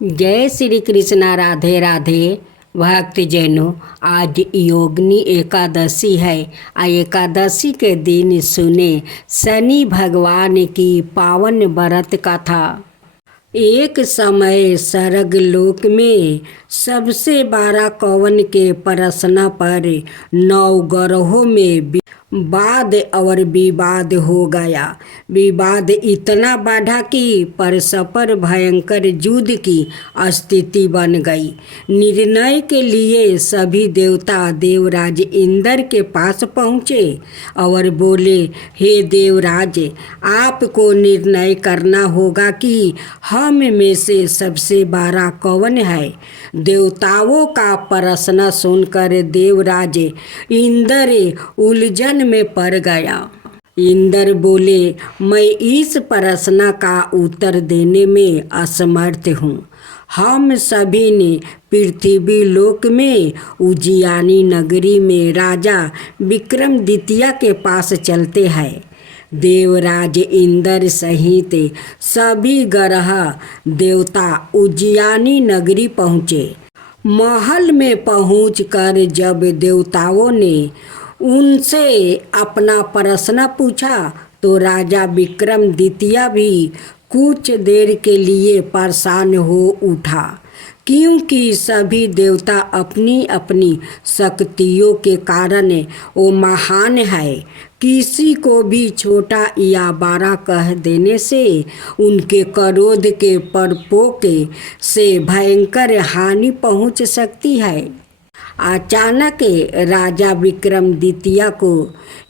जय श्री कृष्णा। राधे राधे भक्तजनों। आज योगिनी एकादशी है। एकादशी के दिन सुने शनि भगवान की पावन व्रत कथा। एक समय स्वर्ग लोक में सबसे बड़ा कौवन के प्रश्न पर 9 ग्रहों में वाद और विवाद हो गया। विवाद इतना बढ़ा कि परस्पर भयंकर युद्ध की स्थिति बन गई। निर्णय के लिए सभी देवता देवराज इंद्र के पास पहुँचे और बोले, हे देवराज, आपको निर्णय करना होगा कि हम में से सबसे बड़ा कौन है। देवताओं का प्रश्न सुनकर देवराज इंद्र उलझन में पड़ गया। इंद्र बोले, मैं इस प्रश्न का उत्तर देने में असमर्थ हूँ। हम सभी ने पृथ्वी लोक में उज्जैनी नगरी में राजा विक्रमादित्य के पास चलते हैं। देवराज इंद्र सहित सभी ग्रह देवता उज्जैनी नगरी पहुँचे। महल में पहुंचकर जब देवताओं ने उनसे अपना प्रश्न पूछा तो राजा विक्रमादित्य भी कुछ देर के लिए परेशान हो उठा, क्योंकि सभी देवता अपनी अपनी शक्तियों के कारण वो महान है। किसी को भी छोटा या बड़ा कह देने से उनके क्रोध के प्रकोप से भयंकर हानि पहुंच सकती है। अचानक राजा विक्रमादित्य को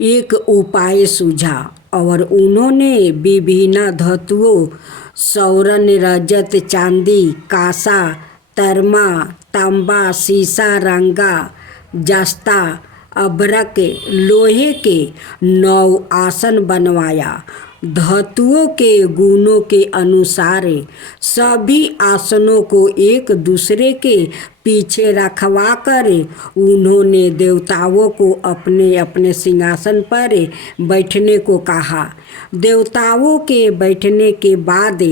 एक उपाय सूझा और उन्होंने विभिन्न धातुओं स्वर्ण, रजत, चांदी, कांसा, तरमा, तांबा, सीसा, रंगा, जस्ता, अभ्रक, लोहे के 9 आसन बनवाया। धातुओं के गुणों के अनुसार सभी आसनों को एक दूसरे के पीछे रखवा कर उन्होंने देवताओं को अपने अपने सिंहासन पर बैठने को कहा। देवताओं के बैठने के बाद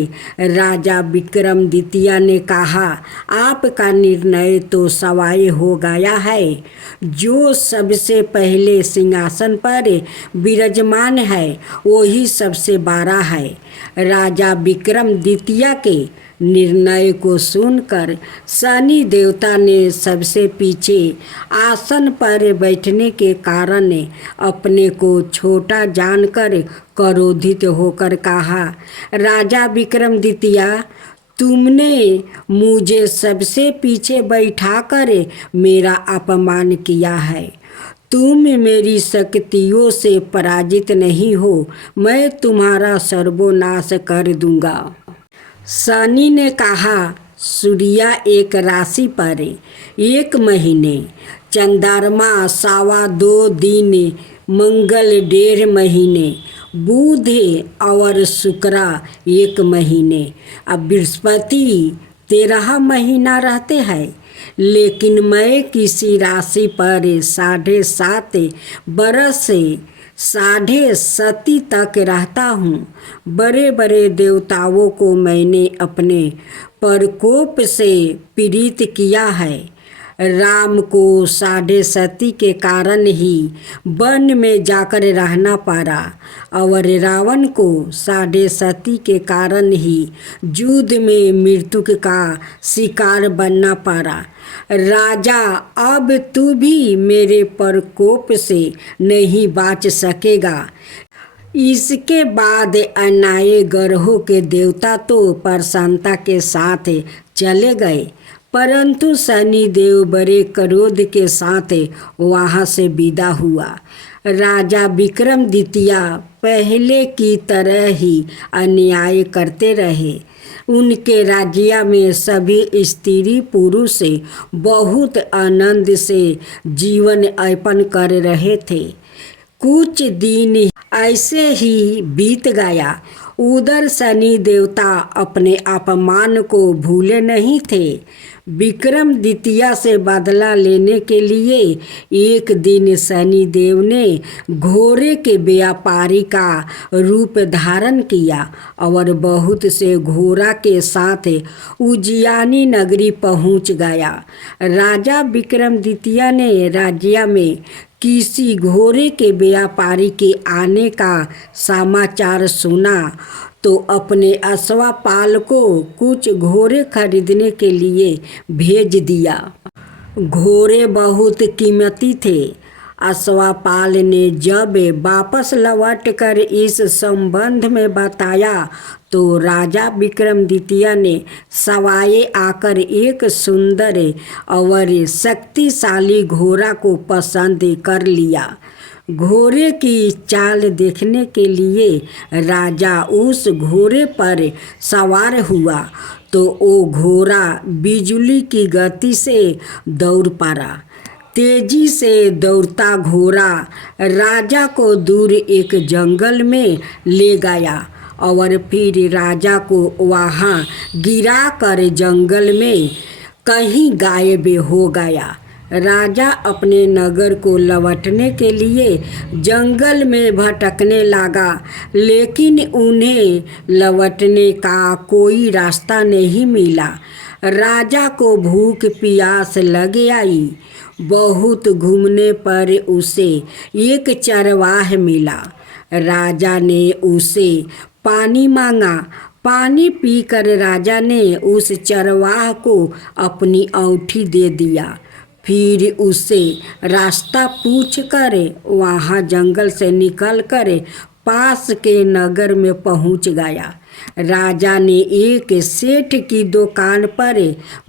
राजा विक्रमादित्य ने कहा, आपका निर्णय तो सवाई हो गया है। जो सबसे पहले सिंहासन पर विराजमान है वही सबसे बड़ा है। राजा विक्रमादित्य के निर्णय को सुनकर शनि देवता ने सबसे पीछे आसन पर बैठने के कारण अपने को छोटा जानकर क्रोधित होकर कहा, राजा विक्रमादित्य, तुमने मुझे सबसे पीछे बैठाकर मेरा अपमान किया है। तुम मेरी शक्तियों से पराजित नहीं हो। मैं तुम्हारा सर्वनाश कर दूंगा। शनि ने कहा, सूर्य एक राशि पर 1 महीने, चंद्रमा 2.25 दिन, मंगल 1.5 महीने, बुध और शुक्र 1 महीने, अब बृहस्पति 13 महीना रहते हैं। लेकिन मैं किसी राशि पर 7.5 बरस से 7.5 तक रहता हूँ। बड़े बड़े देवताओं को मैंने अपने प्रकोप से पीड़ित किया है। राम को 7.5 के कारण ही वन में जाकर रहना पड़ा और रावण को 7.5 के कारण ही युद्ध में मृत्यु का शिकार बनना पड़ा। राजा, अब तू भी मेरे प्रकोप से नहीं बच सकेगा। इसके बाद अन्य ग्रहों के देवता तो प्रसन्नता के साथ चले गए, परंतु शनि देव बड़े क्रोध के साथ वहाँ से विदा हुआ। राजा विक्रमादित्य पहले की तरह ही अन्याय करते रहे। उनके राज्य में सभी स्त्री पुरुष बहुत आनंद से जीवन यापन कर रहे थे। कुछ दिन ऐसे ही बीत गया। उधर शनि देवता अपने अपमान को भूले नहीं थे। विक्रमादित्य से बदला लेने के लिए एक दिन शनिदेव ने घोड़े के व्यापारी का रूप धारण किया और बहुत से घोड़ा के साथ उज्जैनी नगरी पहुंच गया। राजा विक्रमादित्य ने राज्य में किसी घोड़े के व्यापारी के आने का समाचार सुना तो अपने अश्वपाल को कुछ घोड़े खरीदने के लिए भेज दिया। घोड़े बहुत कीमती थे। अश्वपाल ने जब वापस लौटकर इस संबंध में बताया तो राजा विक्रमादित्य ने सवाए आकर एक सुंदर और शक्तिशाली घोड़ा को पसंद कर लिया। घोड़े की चाल देखने के लिए राजा उस घोड़े पर सवार हुआ तो वो घोड़ा बिजली की गति से दौड़ पड़ा। तेजी से दौड़ता घोड़ा राजा को दूर एक जंगल में ले गया और फिर राजा को वहाँ गिरा कर जंगल में कहीं गायब हो गया। राजा अपने नगर को लौटने के लिए जंगल में भटकने लगा, लेकिन उन्हें लौटने का कोई रास्ता नहीं मिला। राजा को भूख प्यास लग आई। बहुत घूमने पर उसे एक चरवाह मिला। राजा ने उसे पानी मांगा। पानी पीकर राजा ने उस चरवाह को अपनी औंठी दे दिया। फिर उससे रास्ता पूछकर वहाँ जंगल से निकलकर पास के नगर में पहुँच गया। राजा ने एक सेठ की दुकान पर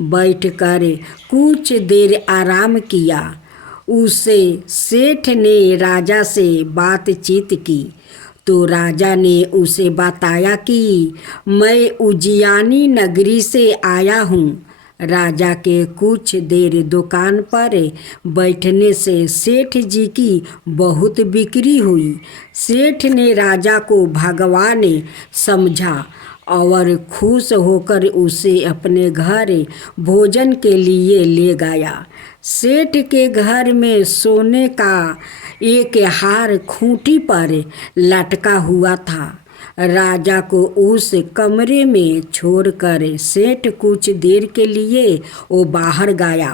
बैठकर कुछ देर आराम किया। उसे सेठ ने राजा से बातचीत की तो राजा ने उसे बताया कि मैं उज्जैनी नगरी से आया हूँ। राजा के कुछ देर दुकान पर बैठने से सेठ जी की बहुत बिक्री हुई। सेठ ने राजा को भगवान समझा और खुश होकर उसे अपने घर भोजन के लिए ले गया। सेठ के घर में सोने का एक हार खूंटी पर लटका हुआ था। राजा को उस कमरे में छोड़कर सेठ कुछ देर के लिए वो बाहर गया।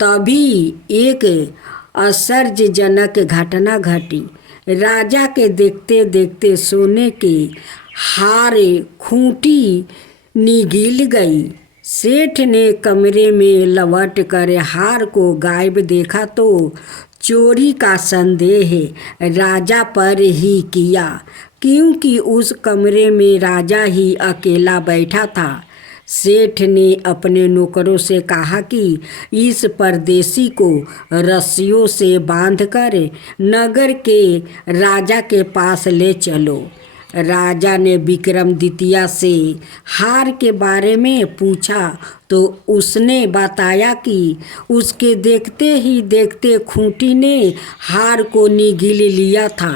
तभी एक आश्चर्यजनक घटना घटी। राजा के देखते देखते सोने के हार खूंटी निगल गई। सेठ ने कमरे में लौट कर हार को गायब देखा तो चोरी का संदेह राजा पर ही किया, क्योंकि उस कमरे में राजा ही अकेला बैठा था। सेठ ने अपने नौकरों से कहा कि इस परदेशी को रस्सियों से बांधकर नगर के राजा के पास ले चलो। राजा ने विक्रमादित्य से हार के बारे में पूछा तो उसने बताया कि उसके देखते ही देखते खूंटी ने हार को निगल लिया था।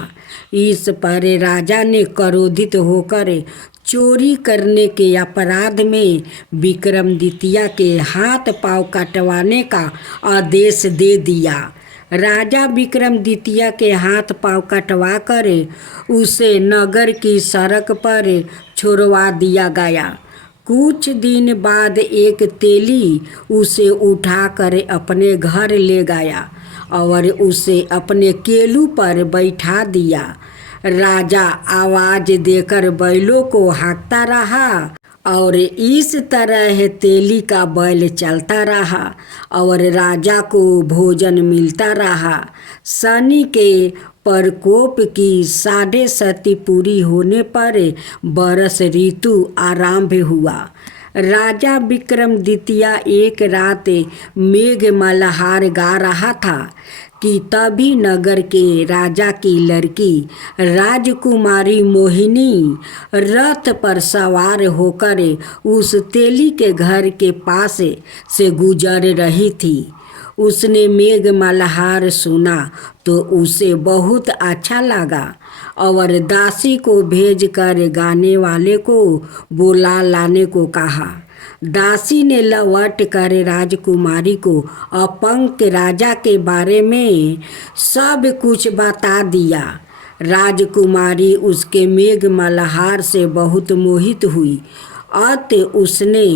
इस पर राजा ने क्रोधित होकर चोरी करने के अपराध में विक्रमादित्य के हाथ पांव कटवाने का आदेश दे दिया। राजा विक्रमादित्य के हाथ पांव कटवा कर उसे नगर की सड़क पर छुड़वा दिया गया। कुछ दिन बाद एक तेली उसे उठाकर अपने घर ले गया और उसे अपने केलू पर बैठा दिया। राजा आवाज देकर बैलों को हाँकता रहा और इस तरह तेली का बैल चलता रहा और राजा को भोजन मिलता रहा। शनि के प्रकोप की 7.5 पूरी होने पर बरस ऋतु आरंभ हुआ। राजा विक्रमादित्य एक रात मेघ मल्हार गा रहा था कि तभी नगर के राजा की लड़की राजकुमारी मोहिनी रथ पर सवार होकर उस तेली के घर के पास से गुजर रही थी। उसने मेघ मल्हार सुना तो उसे बहुत अच्छा लगा और दासी को भेजकर गाने वाले को बुला लाने को कहा। दासी ने लौट कर राजकुमारी को अपंग राजा के बारे में सब कुछ बता दिया। राजकुमारी उसके मेघ मल्हार से बहुत मोहित हुई। अतः उसने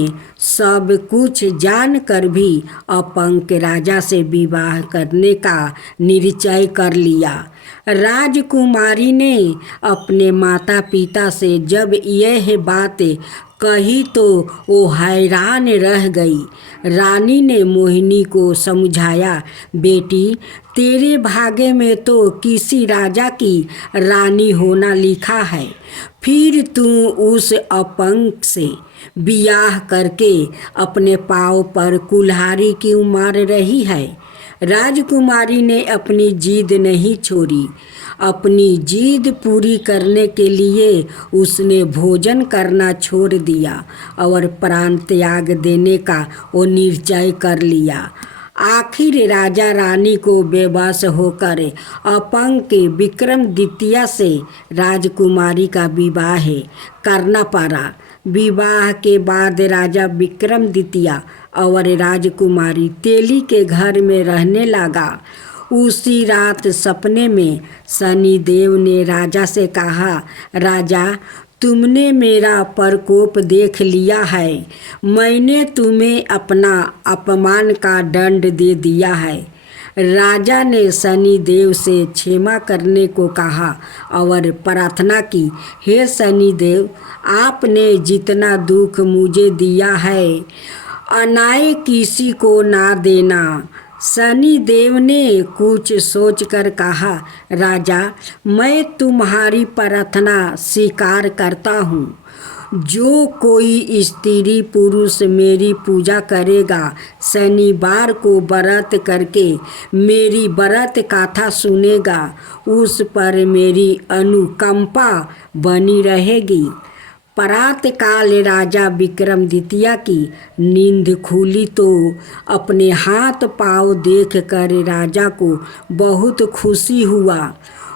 सब कुछ जानकर भी अपंग राजा से विवाह करने का निश्चय कर लिया। राजकुमारी ने अपने माता पिता से जब यह बात कही तो वो हैरान रह गई। रानी ने मोहिनी को समझाया, बेटी, तेरे भाग्य में तो किसी राजा की रानी होना लिखा है, फिर तू उस अपंग से बियाह करके अपने पाँव पर कुल्हाड़ी क्यों मार रही है। राजकुमारी ने अपनी जिद नहीं छोड़ी। अपनी जिद पूरी करने के लिए उसने भोजन करना छोड़ दिया और प्राण त्याग देने का वो निश्चय कर लिया। आखिर राजा रानी को बेबस होकर अपंग के विक्रमादित्य से राजकुमारी का विवाह करना पड़ा। विवाह के बाद राजा विक्रमादित्य और राजकुमारी तेली के घर में रहने लगा। उसी रात सपने में शनिदेव ने राजा से कहा, राजा, तुमने मेरा प्रकोप देख लिया है। मैंने तुम्हें अपना अपमान का दंड दे दिया है। राजा ने शनिदेव से क्षमा करने को कहा और प्रार्थना की, हे शनिदेव, आपने जितना दुख मुझे दिया है अनाय किसी को ना देना। शनिदेव ने कुछ सोचकर कहा, राजा, मैं तुम्हारी प्रार्थना स्वीकार करता हूँ। जो कोई स्त्री पुरुष मेरी पूजा करेगा, शनिवार को व्रत करके मेरी व्रत कथा सुनेगा, उस पर मेरी अनुकंपा बनी रहेगी। प्रातःकाल राजा विक्रमादित्य की नींद खुली तो अपने हाथ पांव देखकर राजा को बहुत खुशी हुआ।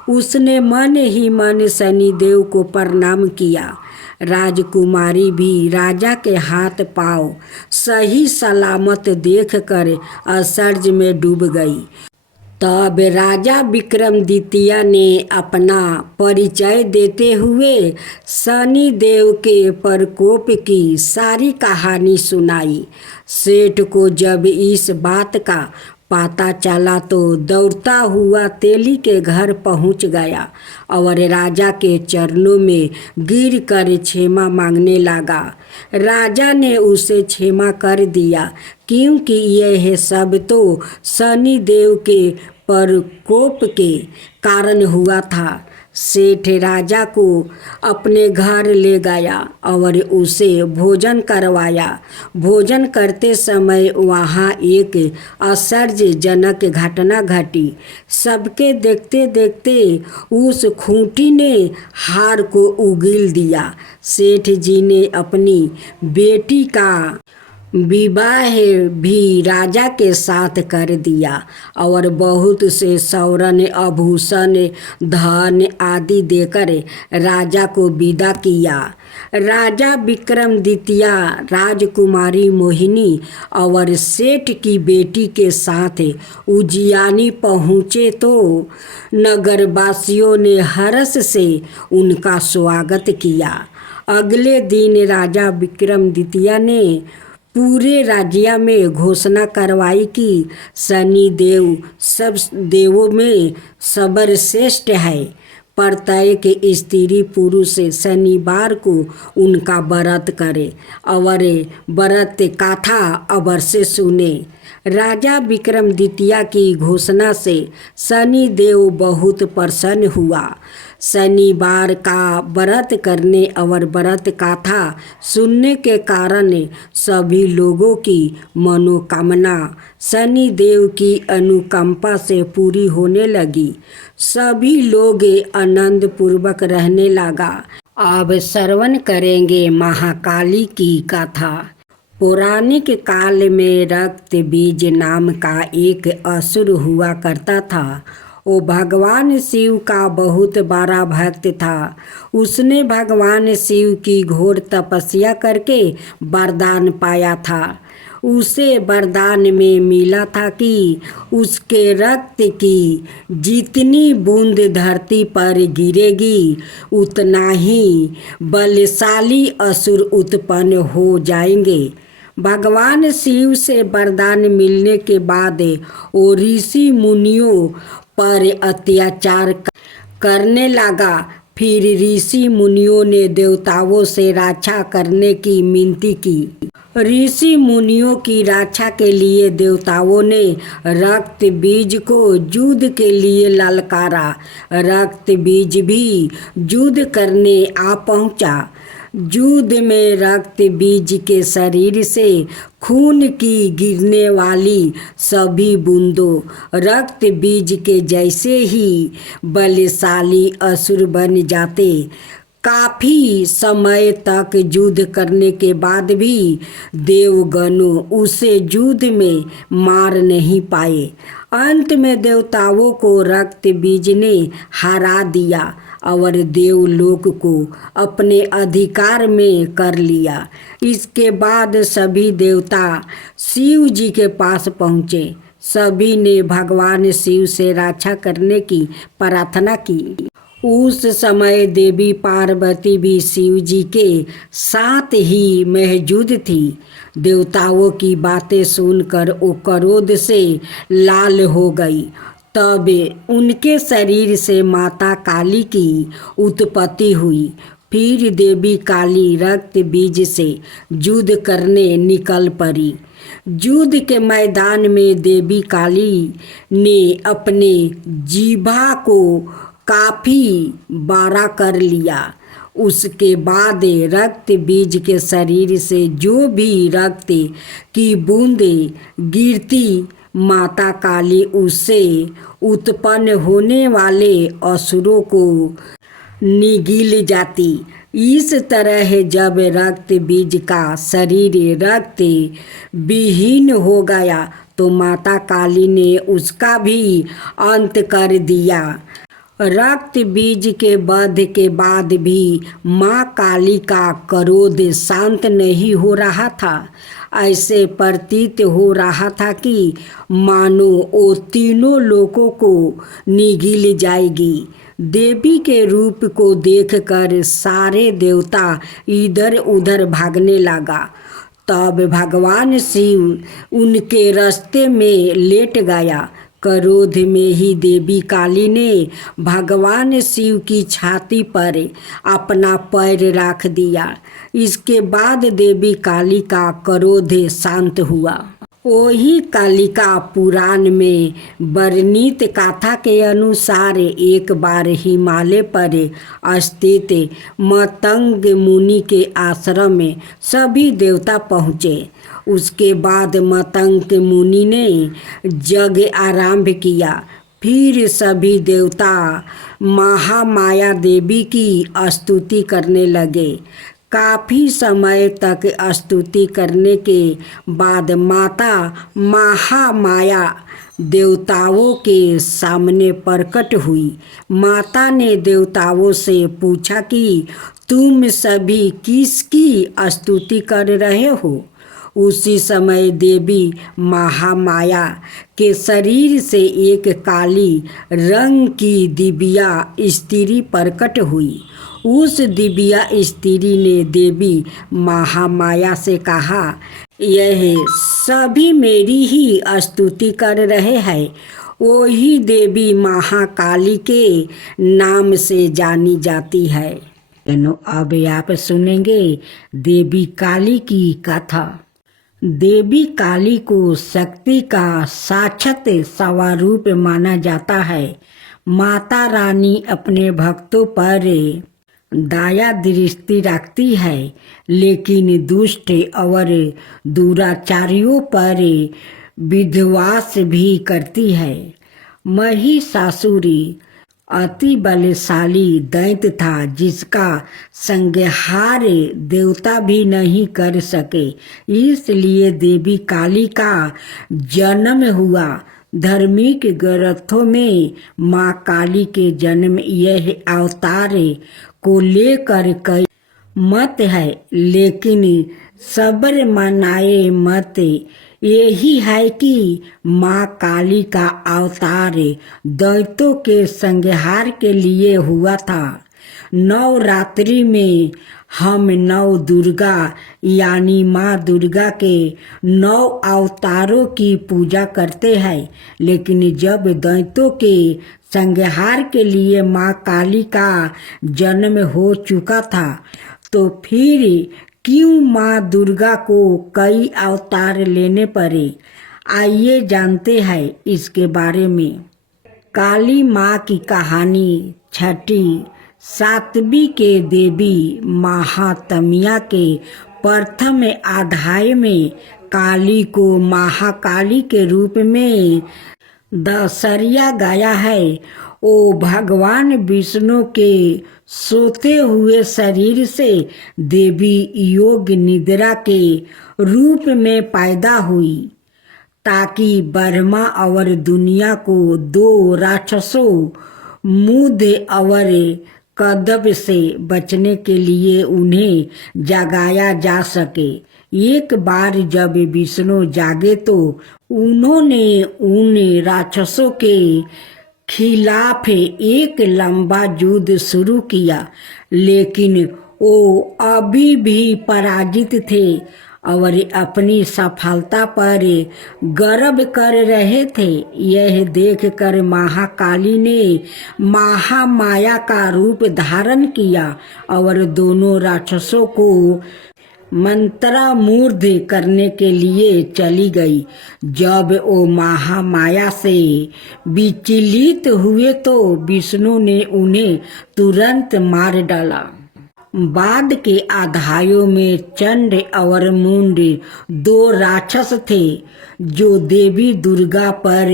उसने मन ही मन शनिदेव को प्रणाम किया। राजकुमारी भी राजा के हाथ पांव सही सलामत देखकर आश्चर्य में डूब गई। तब राजा विक्रमादित्य ने अपना परिचय देते हुए शनिदेव के प्रकोप की सारी कहानी सुनाई। सेठ को जब इस बात का पता चला तो दौड़ता हुआ तेली के घर पहुंच गया और राजा के चरणों में गिरकर क्षमा मांगने लगा। राजा ने उसे क्षमा कर दिया, क्योंकि यह सब तो शनिदेव के प्रकोप के कारण हुआ था। सेठ राजा को अपने घर ले गया और उसे भोजन करवाया। भोजन करते समय वहाँ एक आश्चर्यजनक घटना घटी। सबके देखते देखते उस खूंटी ने हार को उगल दिया। सेठ जी ने अपनी बेटी का विवाह भी राजा के साथ कर दिया और बहुत से स्वर्ण आभूषण धन आदि देकर राजा को विदा किया। राजा विक्रमादित्य राजकुमारी मोहिनी और सेठ की बेटी के साथ उज्जैनी पहुँचे तो नगरवासियों ने हर्ष से उनका स्वागत किया। अगले दिन राजा विक्रमादित्य ने पूरे राज्य में घोषणा करवाई कि शनिदेव सब देवों में सर्वश्रेष्ठ है। प्रत्येक स्त्री पुरुष शनिवार को उनका व्रत करे और व्रत कथा अवश्य सुने। राजा विक्रमादित्य की घोषणा से शनिदेव बहुत प्रसन्न हुआ। शनिवार का व्रत करने और व्रत कथा सुनने के कारण सभी लोगों की मनोकामना शनिदेव की अनुकंपा से पूरी होने लगी। सभी लोग आनंद पूर्वक रहने लगा। अब श्रवण करेंगे महाकाली की कथा। पौराणिक काल में रक्त बीज नाम का एक असुर हुआ करता था। वो भगवान शिव का बहुत बड़ा भक्त था। उसने भगवान शिव की घोर तपस्या करके वरदान पाया था। उसे वरदान में मिला था कि उसके रक्त की जितनी बूंद धरती पर गिरेगी उतना ही बलशाली असुर उत्पन्न हो जाएंगे। भगवान शिव से वरदान मिलने के बाद वो ऋषि मुनियों पर अत्याचार करने लगा। फिर ऋषि मुनियों ने देवताओं से रक्षा करने की विनती की। ऋषि मुनियों की रक्षा के लिए देवताओं ने रक्त बीज को युद्ध के लिए ललकारा। रक्त बीज भी युद्ध करने आ पहुंचा। युद्ध में रक्त बीज के शरीर से खून की गिरने वाली सभी बूंदों रक्त बीज के जैसे ही बलशाली असुर बन जाते। काफ़ी समय तक युद्ध करने के बाद भी देवगणों उसे युद्ध में मार नहीं पाए। अंत में देवताओं को रक्त बीज ने हरा दिया और देवलोक को अपने अधिकार में कर लिया। इसके बाद सभी देवता शिव जी के पास पहुँचे। सभी ने भगवान शिव से रक्षा करने की प्रार्थना की। उस समय देवी पार्वती भी शिव जी के साथ ही मौजूद थी। देवताओं की बातें सुनकर वो क्रोध से लाल हो गई। तब उनके शरीर से माता काली की उत्पत्ति हुई। फिर देवी काली रक्त बीज से युद्ध करने निकल पड़ी। युद्ध के मैदान में देवी काली ने अपने जीभा को काफ़ी बड़ा कर लिया। उसके बाद रक्त बीज के शरीर से जो भी रक्त की बूंदें गिरती माता काली उससे उत्पन्न होने वाले असुरों को निगल जाती। इस तरह जब रक्त बीज का शरीर रक्त विहीन हो गया तो माता काली ने उसका भी अंत कर दिया। रक्त बीज के वध के बाद भी माँ काली का क्रोध शांत नहीं हो रहा था। ऐसे प्रतीत हो रहा था कि मानो वो तीनों लोगों को निगल जाएगी। देवी के रूप को देखकर सारे देवता इधर उधर भागने लगा। तब भगवान शिव उनके रास्ते में लेट गया। क्रोध में ही देवी काली ने भगवान शिव की छाती पर अपना पैर रख दिया। इसके बाद देवी काली का क्रोध शांत हुआ। वही कालिका पुराण में वर्णित कथा के अनुसार एक बार हिमालय पर स्थित मतंग मुनि के आश्रम में सभी देवता पहुँचे। उसके बाद मतंग मुनि ने यज्ञ आरंभ किया। फिर सभी देवता महामाया देवी की स्तुति करने लगे। काफ़ी समय तक स्तुति करने के बाद माता महामाया देवताओं के सामने प्रकट हुई। माता ने देवताओं से पूछा कि तुम सभी किसकी स्तुति कर रहे हो। उसी समय देवी महामाया के शरीर से एक काली रंग की दिव्या स्त्री प्रकट हुई। उस दिव्या स्त्री ने देवी महामाया से कहा, यह सभी मेरी ही स्तुति कर रहे हैं। वही देवी महाकाली के नाम से जानी जाती है। अब आप सुनेंगे देवी काली की कथा। देवी काली को शक्ति का साक्षात स्वरूप माना जाता है। माता रानी अपने भक्तों पर दया दृष्टि रखती है, लेकिन दुष्ट और दुराचारियों पर विध्वंस भी करती है। महिषासुर अति बलशाली दैत्य था, जिसका संहार देवता भी नहीं कर सके। इसलिए देवी काली का जन्म हुआ। धार्मिक ग्रंथों में माँ काली के जन्म यह अवतार को लेकर कई मत है, लेकिन सब्र मनाए मत यही है कि माँ काली का अवतार दैत्यों के संहार के लिए हुआ था। नवरात्रि में हम नव दुर्गा यानी माँ दुर्गा के 9 अवतारों की पूजा करते हैं, लेकिन जब दैत्यों के संहार के लिए माँ काली का जन्म हो चुका था तो फिर क्यों माँ दुर्गा को कई अवतार लेने पड़े? आइए जानते हैं इसके बारे में। काली माँ की कहानी छठी सातवीं के देवी महात्म्य के प्रथम अध्याय में काली को महाकाली के रूप में दर्शाया गया है। वो भगवान विष्णु के सोते हुए शरीर से देवी योग निद्रा के रूप में पैदा हुई ताकि ब्रह्मा और दुनिया को 2 राक्षसों मुद और कदब से बचने के लिए उन्हें जगाया जा सके। एक बार जब विष्णु जागे तो उन्होंने उन राक्षसों के खिलाफ एक लंबा युद्ध शुरू किया, लेकिन वो अभी भी पराजित थे और अपनी सफलता पर गर्व कर रहे थे। यह देखकर महाकाली ने महामाया का रूप धारण किया और दोनों राक्षसों को मंत्रमुग्ध करने के लिए चली गई। जब वो महामाया से विचलित हुए तो विष्णु ने उन्हें तुरंत मार डाला। बाद के अध्यायों में चंड और मुंड 2 राक्षस थे जो देवी दुर्गा पर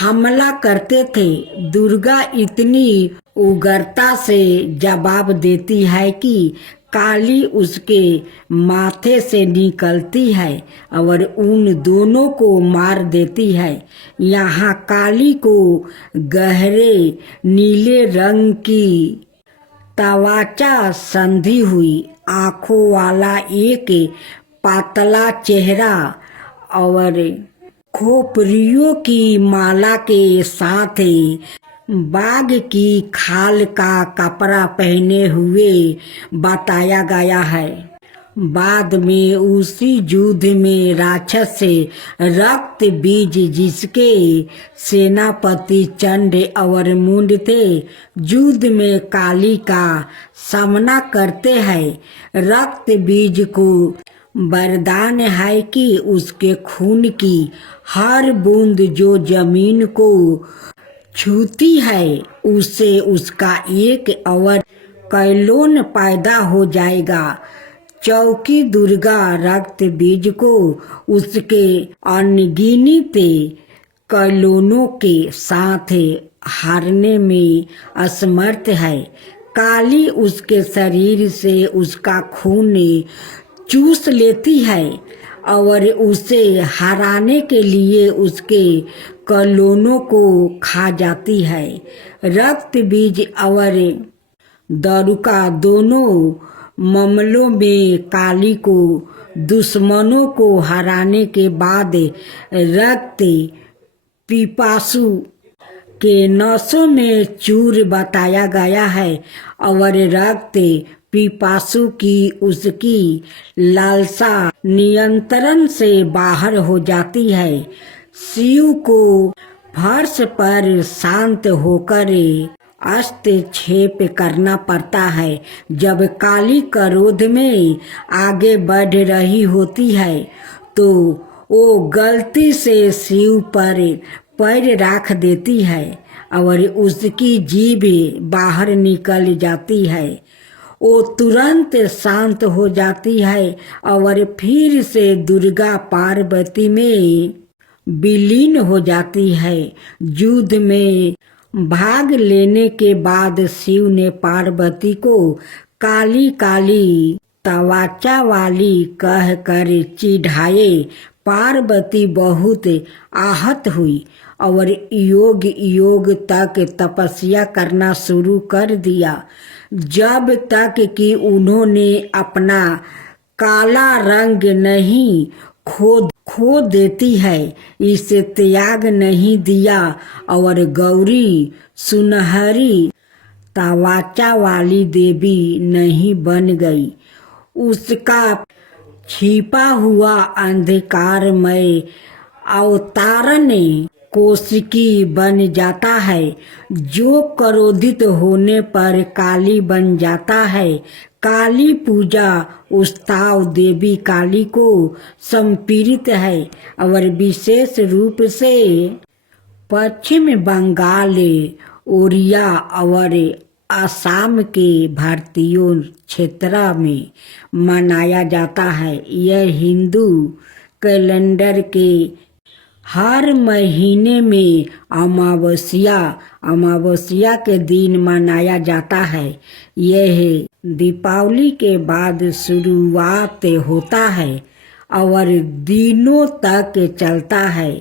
हमला करते थे। दुर्गा इतनी उग्रता से जवाब देती है कि काली उसके माथे से निकलती है और उन दोनों को मार देती है। यहाँ काली को गहरे नीले रंग की त्वचा संधि हुई, आंखों वाला एक पातला चेहरा और खोपड़ियों की माला के साथ बाघ की खाल का कपड़ा पहने हुए बताया गया है। बाद में उसी युद्ध में राक्षस से रक्त बीज जिसके सेनापति चंड और मुंड थे युद्ध में काली का सामना करते हैं। रक्त बीज को वरदान है कि उसके खून की हर बूंद जो जमीन को छूती है उससे उसका एक और कैलोन पैदा हो जाएगा। चौकी दुर्गा रक्त बीज को उसके अनगिनत कैलोनों के साथ हारने में असमर्थ है। काली उसके शरीर से उसका खून चूस लेती है और उसे हराने के लिए उसके कैलोनों को खा जाती है। रक्त बीज और दारुका दोनों मामलों में काली को दुश्मनों को हराने के बाद रक्त पिपासु के नसों में चूर बताया गया है और रक्त पिपासु की उसकी लालसा नियंत्रण से बाहर हो जाती है। शिव को फर्श पर शांत होकर हस्तक्षेप करना पड़ता है। जब काली क्रोध में आगे बढ़ रही होती है तो वो गलती से शिव पर पैर रख देती है और उसकी जीभ बाहर निकल जाती है। वो तुरंत शांत हो जाती है और फिर से दुर्गा पार्वती में विलीन हो जाती है। युद्ध में भाग लेने के बाद शिव ने पार्वती को काली काली त्वचा वाली कहकर चिढ़ाए। पार्वती बहुत आहत हुई और योग योग तक तपस्या करना शुरू कर दिया, जब तक कि उन्होंने अपना काला रंग नहीं खो देती है, इसे त्याग नहीं दिया और गौरी सुनहरी तवाचा वाली देवी नहीं बन गई। उसका छिपा हुआ अंधकारमय अवतारण कोशिकी बन जाता है, जो क्रोधित होने पर काली बन जाता है। काली पूजा उत्सव देवी काली को समर्पित है और विशेष रूप से पश्चिम बंगाल, ओडिया और असम के भारतीय क्षेत्र में मनाया जाता है। यह हिंदू कैलेंडर के हर महीने में अमावस्या के दिन मनाया जाता है। यह दीपावली के बाद शुरुआत होता है और दिनों तक चलता है।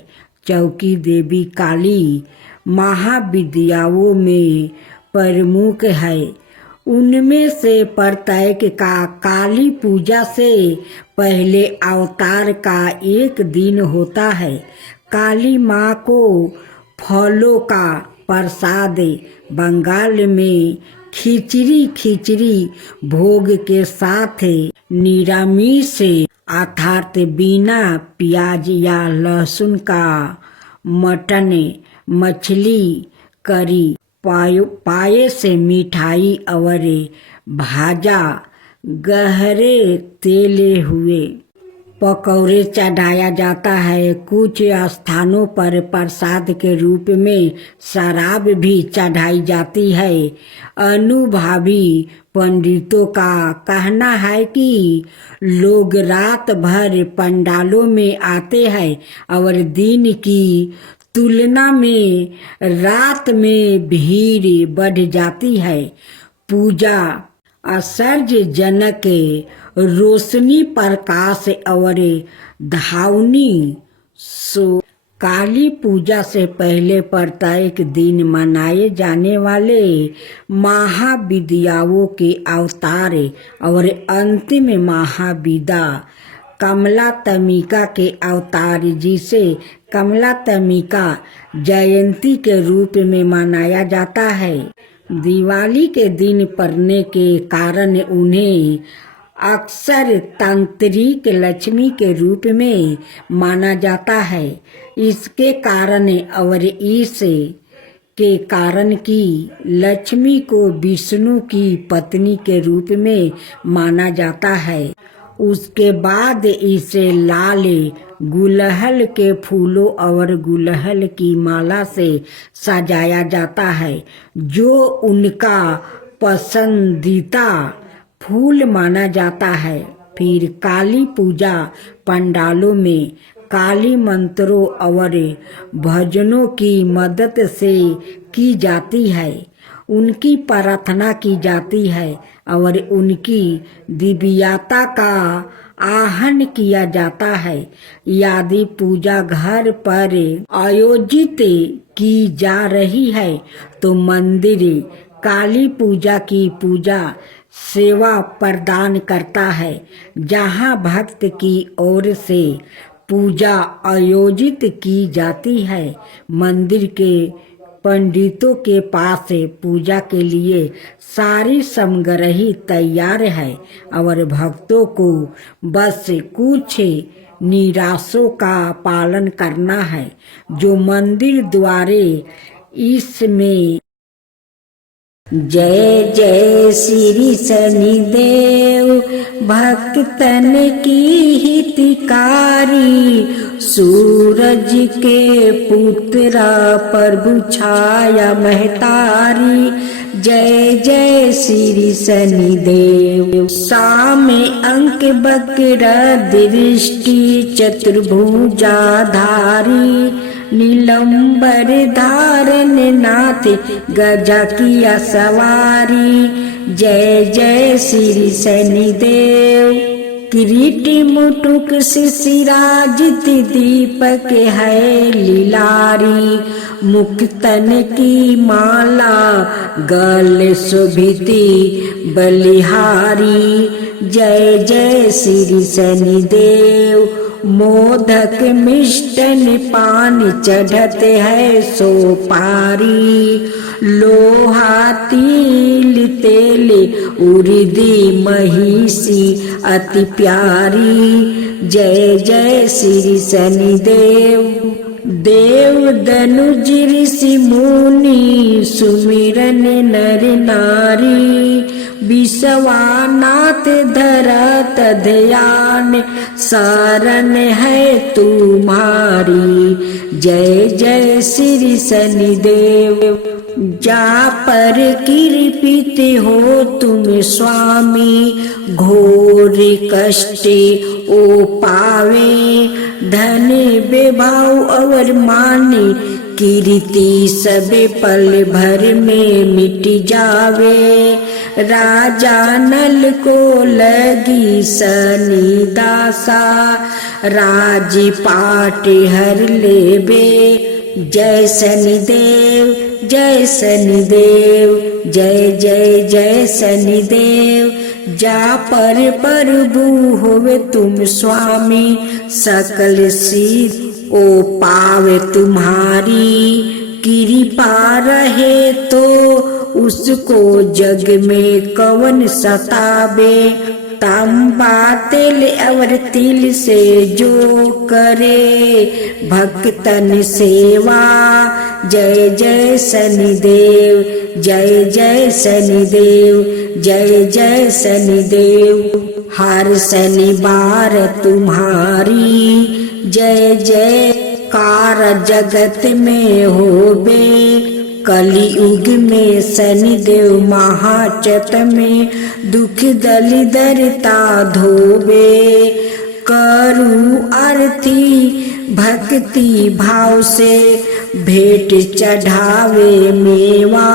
चौकी देवी काली महाविद्याओं में प्रमुख है। उनमें से प्रत्येक का काली पूजा से पहले अवतार का एक दिन होता है। काली माँ को फलों का प्रसाद बंगाल में खिचड़ी भोग के साथ निरामिष अर्थात बिना प्याज या लहसुन का मटन, मछली, करी, पायस, मिठाई और भाजा गहरे तेले हुए पकौड़े चढ़ाया जाता है। कुछ स्थानों पर प्रसाद के रूप में शराब भी चढ़ाई जाती है। अनुभवी पंडितों का कहना है कि लोग रात भर पंडालों में आते हैं और दिन की तुलना में रात में भीड़ बढ़ जाती है। पूजा आश्चर्यजनक रोशनी, प्रकाश और धावनी काली पूजा से पहले प्रत्येक दिन मनाए जाने वाले महाविद्याओं के अवतार और अंतिम महाविद्या कमलात्मिका के अवतार, जिसे कमलात्मिका जयंती के रूप में मनाया जाता है, दिवाली के दिन पड़ने के कारण उन्हें अक्सर तांत्रिक लक्ष्मी के रूप में माना जाता है। इसके कारण और इस के कारण कि लक्ष्मी को विष्णु की पत्नी के रूप में माना जाता है। उसके बाद इसे लाल गुलहल के फूलों और गुलहल की माला से सजाया जाता है, जो उनका पसंदीदा फूल माना जाता है। फिर काली पूजा पंडालों में काली मंत्रों और भजनों की मदद से की जाती है। उनकी प्रार्थना की जाती है और उनकी दिव्यता का आहन किया जाता है। यदि पूजा घर पर आयोजित की जा रही है तो मंदिर काली पूजा की पूजा सेवा प्रदान करता है, जहां भक्त की ओर से पूजा आयोजित की जाती है। मंदिर के पंडितों के पास पूजा के लिए सारी सामग्री तैयार है और भक्तों को बस कुछ निर्देशों का पालन करना है, जो मंदिर द्वारे इसमें जय जय श्री शनिदेव भक्तन की हितकारी, सूरज के पुत्र प्रभु छाया महतारी। जय जय श्री शनिदेव। सामे अंक बक्र दृष्टि चतुर्भुजाधारी, नीलंबर धारण नाथ गजा किया सवारी। जय जय श्री शनिदेव। किरीट मुटुक शिशिराजित दीपक है लीलारी, मुक्तन की माला गल शोभिती बलिहारी। जय जय श्री शनिदेव, मोदक मिष्टन पान चढ़ते है सोपारी। लोहा तिल तेल उर्दी महिषी अति प्यारी। जय जय श्री शनिदेव, देव दनुज ऋषि मुनि सुमिरन नर नारी। विश्वनाथ धरत ध्यान शरण है तुम्हारी। जय जय श्री शनिदेव, जा पर कृपित हो तुम स्वामी, घोर कष्ट ओ पावे। धन बेभाव और माने कीर्ति सब पल भर में मिट जावे। राजा नल को लगी शनि दासा, राजपाट हर लेबे। जय शनिदेव, जय शनिदेव, जय जय जय शनिदेव। जा पर प्रभु होवे तुम स्वामी, सकल सिद्ध ओ पावे तुम्हारी। कृपा रहे तो उसको जग में कवन सतावे। तांबा तेल और तिल से जो करे भक्तन सेवा। जय जय शनिदेव, जय जय शनिदेव, जय जय शनिदेव। हर शनिवार तुम्हारी जय जयकार जगत में होबे। कलियुग में शनिदेव महाचत में दुख दलिदरता धोबे। करूं आरती भक्ति भाव से भेंट चढ़ावे मेवा।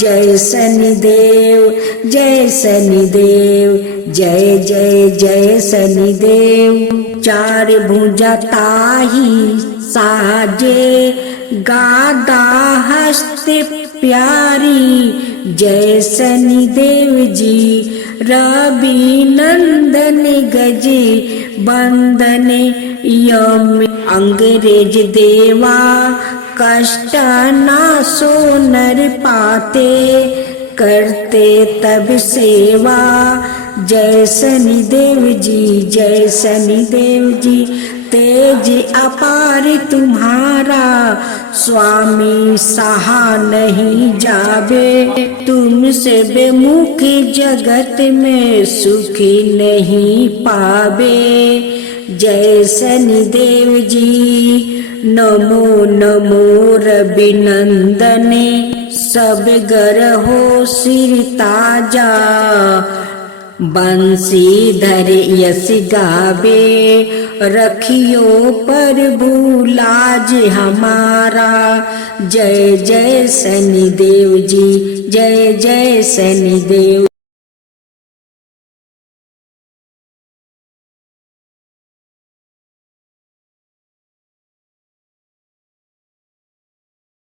जय शनिदेव, जय शनिदेव, जय जय जय शनिदेव। चार भुजा ताही साजे, गादा हस्त प्यारी। जय शनिदेव जी, रवि नंदन गज बंदन यम अंग्रेज देवा। कष्ट नासो नर पाते, करते तब सेवा। जय शनिदेव जी, जय शनिदेव जी। तेज अपार तुम्हारा स्वामी, सहा नहीं जावे। तुमसे बेमुख जगत में सुखी नहीं पावे। जय शनिदेव जी, नमो नमो रवि नंदने। सब ग्रहो सिर ताजा, बंसीधर यश गावे। रखियो प्रभु लाज हमारा। जय जय शनिदेव जी, जय जय शनिदेव।